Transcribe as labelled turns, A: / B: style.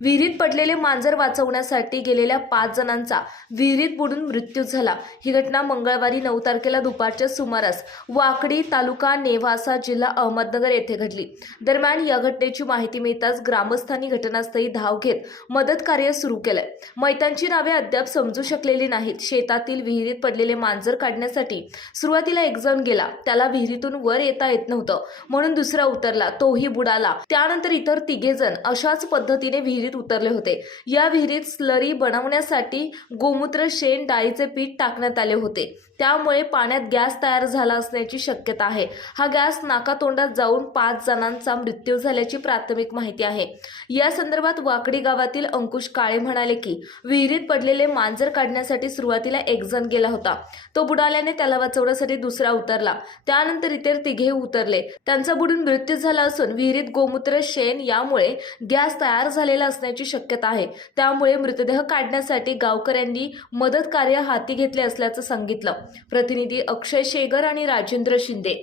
A: विहिरीत पडलेले मांजर वाचवण्यासाठी गेलेल्या पाच जणांचा विहिरीत बुडून मृत्यू झाला. ही घटना मंगळवारी नऊ तारखेला दुपारच्या सुमारास वाकडी तालुका नेवासा जिल्हा अहमदनगर येथे घडली. दरम्यान या घटनेची माहिती मिळताच ग्रामस्थांनी घटनास्थळी धाव घेत मदत कार्य सुरू केलंय. मैतांची नावे अद्याप समजू शकलेली नाहीत. शेतातील विहिरीत पडलेले मांजर काढण्यासाठी सुरुवातीला एक जण गेला. त्याला विहिरीतून वर येता येत नव्हतं म्हणून दुसरा उतरला. तोही बुडाला. त्यानंतर इतर तिघे जण अशाच पद्धतीने विहिरी विहिरीत उतरले होते. या विहिरीत स्लरी बनवण्यासाठी गोमूत्र शेण डाळीचे पीठ टाकण्यात आले होते. त्यामुळे पाण्यात गॅस तयार झाला असण्याची शक्यता आहे. हा गॅस नाकातोंडात जाऊन पाच जणांचा मृत्यू झाल्याची प्राथमिक माहिती आहे. या संदर्भात वाकडी गावातील अंकुश काळे म्हणाले की विहिरीत पडलेले मांजर काढण्यासाठी सुरुवातीला एक जण गेला होता. तो बुडाल्याने त्याला वाचवण्यासाठी दुसरा उतरला. त्यानंतर इतर तिघे उतरले. त्यांचा बुडून मृत्यू झाला असून विहिरीत गोमूत्र शेण यामुळे गॅस तयार झालेला असण्याची शक्यता आहे. त्यामुळे मृतदेह काढण्यासाठी गावकऱ्यांनी मदत कार्य हाती घेतले असल्याचं सांगितलं. प्रतिनिधी अक्षय शेगर आणि राजेंद्र शिंदे.